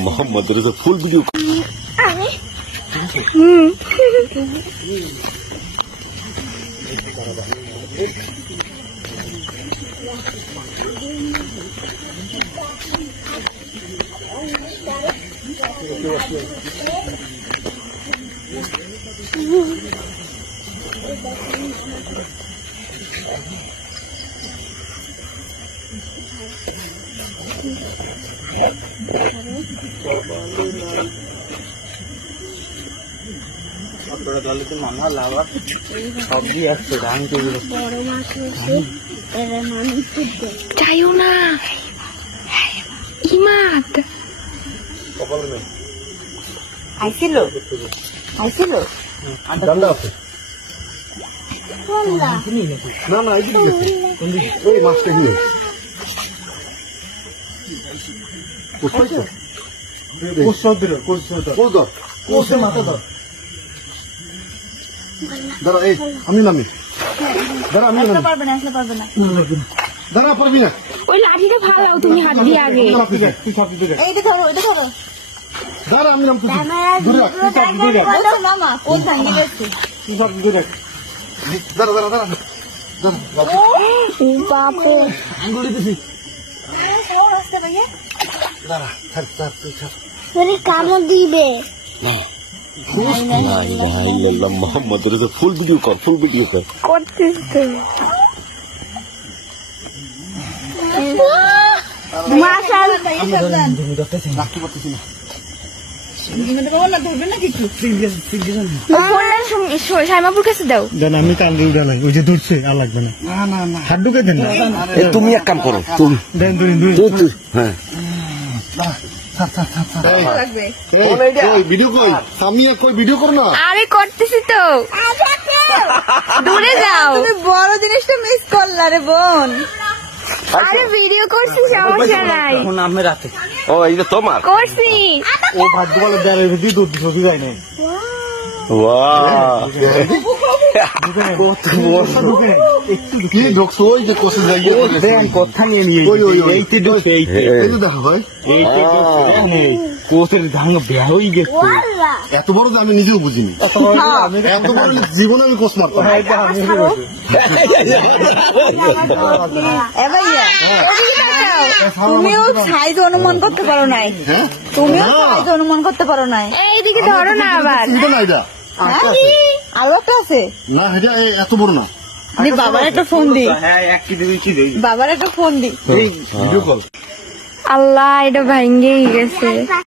मोहम्मद रसूल full video যাইও না ইমাদ আইছিল না না এই মাছটা নিয়ে দাঁড়া এই আমি নামি দাঁড়া আমি পারবে না দাঁড়া পারবি না ওই লাঠিটা ফালাও তুমি হাত দিয়ে আগে এইটা ধরো দাঁড়া আমি নাম মামা কোন ভাঙি গেছে দাঁড়া দাঁড়া দাঁড়া বাপে আঙ্গুলি দিছি দাঁড়া কামড় দিবে मोहम्मद रसूल फुल वीडियो कर করছিস তো সাইমাপুর কাছে দাও আমি কান্দে উঠে নাই ওই যে দূরছে আর লাগবে না হাত ঢুকে দেন তুমি এক কাম করো তুমি হ্যাঁ ভিডিও কই আমি কই ভিডিও করো না আরে করতেছি তো দূরে যাও তুমি বড় জিনিসটা মিস করলা রে বোন আরে ভিডিও করছি সমস্যা নাই এখন আমি রাতে ও এই যে তোমার করছি ও ভাগ্য বলে দাঁড়ায় দিয়ে দূর ছবি যায় না কি ঢুকছো ওই যে কোষে যাইয়ে কথা নিয়ে নিয়ে এইতে ঢুকে এইতে দেখা ভাই কোষের ধান বেয়া হয়ে গেছে এত বড় যে আমি নিজেও বুঝিনি এত বড় জীবনে আমি কোষ মারতাম তুমিও সাইজ অনুমান করতে পারো নাই এইদিকে ধরো না আবার আরো একটা আছে না এটা এত বড় না বাবার একটা ফোন দি আল্লাহ এটা ভাঙ্গেই গেছে